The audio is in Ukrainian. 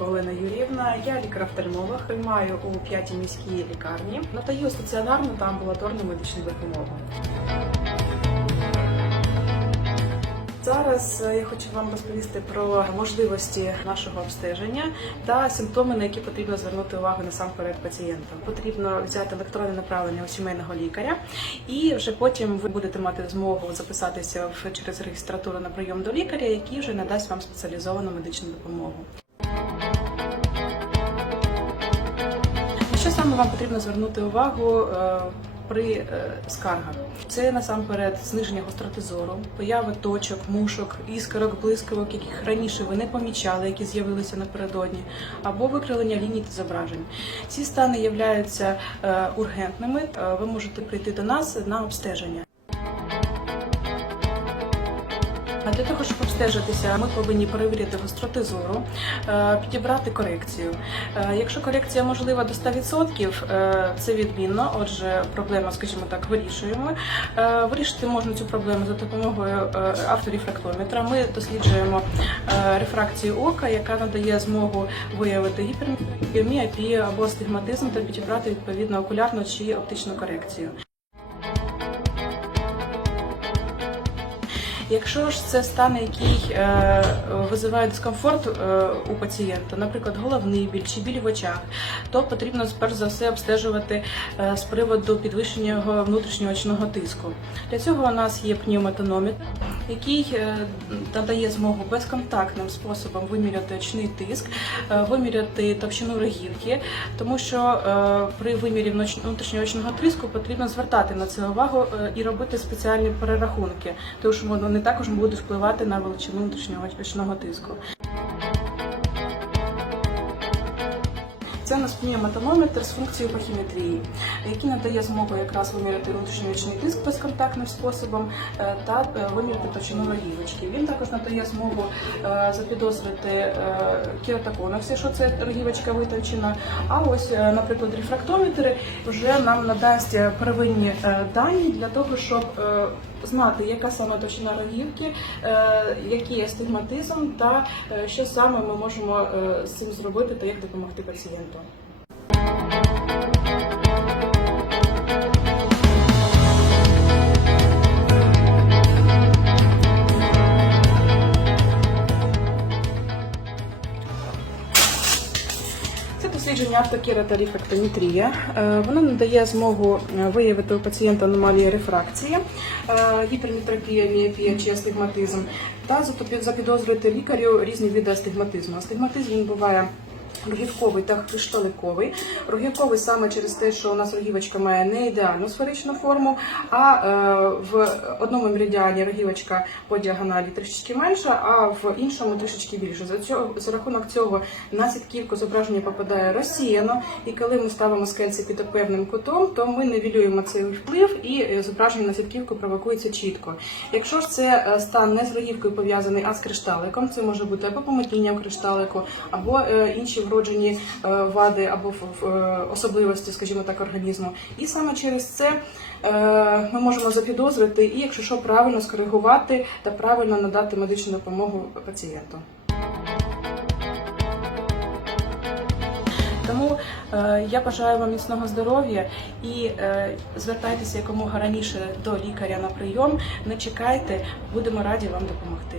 Олена Юріївна. Я лікар-офтальмолог, приймаю у п'ятій міській лікарні. Надаю стаціонарну та амбулаторну медичну допомогу. Зараз е, я хочу вам розповісти про можливості нашого обстеження та симптоми, на які потрібно звернути увагу насамперед пацієнтам. Потрібно взяти електронне направлення у сімейного лікаря, і вже потім ви будете мати змогу записатися через реєстратуру на прийом до лікаря, який вже надасть вам спеціалізовану медичну допомогу. Саме вам потрібно звернути увагу е, при е, скаргах? Це насамперед зниження гостроти зору, появи точок, мушок, іскорок, блискавок, яких раніше ви не помічали, які з'явилися напередодні, або викривлення ліній та зображень. Ці стани являються е, ургентними. Ви можете прийти до нас на обстеження. Для того, щоб обстежитися, ми повинні перевірити гостроти зору, е, підібрати корекцію. Е, Якщо корекція можлива до 100%, е, це відмінно. Отже, проблема, скажімо так, вирішуємо. Вирішити можна цю проблему за допомогою авторефрактометра. Ми досліджуємо рефракцію ока, яка надає змогу виявити гіпермію, міопію або астигматизм та підібрати відповідно окулярну чи оптичну корекцію. Якщо ж це стан, який е, визиває дискомфорт е, у пацієнта, наприклад, головний біль чи біль в очах, то потрібно перш за все обстежувати е, з приводу підвищення внутрішнього очного тиску. Для цього у нас є пневмотонометр, який е, надає змогу безконтактним способом виміряти очний тиск, е, виміряти товщину рогівки, тому що е, при вимірі внутрішнього очного тиску потрібно звертати на це увагу е, і робити спеціальні перерахунки, тому що вони також будуть впливати на величину внутрішнього очного тиску. Це у нас пневмотонометр з функцією пахіметрії, який надає змогу якраз виміряти внутрішній очний тиск безконтактним способом е, та е, виміряти товщину рогівочки. Він також надає змогу е, запідозрити кератоконус, якщо це рогівочка витончена. А ось, наприклад, рефрактометри вже нам надасть первинні дані для того, щоб знати, яка саме товщина рогівки, який який астигматизм та е, що саме ми можемо е, з цим зробити та як допомогти пацієнту. Це автокіра та Е, Воно надає змогу е, виявити у пацієнта аномалії рефракції, е, гіперметропія, міопія чи астигматизм, та запідозрювати лікарю різні види астигматизму. Астигматизм він буває. Рогівковий та кришталиковий. Рогівковий саме через те, що у нас рогівочка має не ідеальну сферичну форму, а е, в одному меридіані рогівочка по діагоналі трішечки менша, а в іншому трішечки більше. За цього за рахунок цього на сітківку зображення попадає розсіяно, і коли ми ставимо скельці під певним кутом, то ми нівелюємо цей вплив, і е, зображення на сітківку провокується чітко. Якщо ж це е, стан не з рогівкою пов'язаний, а з кришталиком, це може бути або помутнення в кришталику, або інші вроджені е, вади, або е, особливості, скажімо так, організму. І саме через це е, ми можемо запідозрити, і якщо що, правильно скоригувати та правильно надати медичну допомогу пацієнту. Тому я бажаю вам міцного здоров'я і звертайтеся якомога раніше до лікаря на прийом. Не чекайте, будемо раді вам допомогти.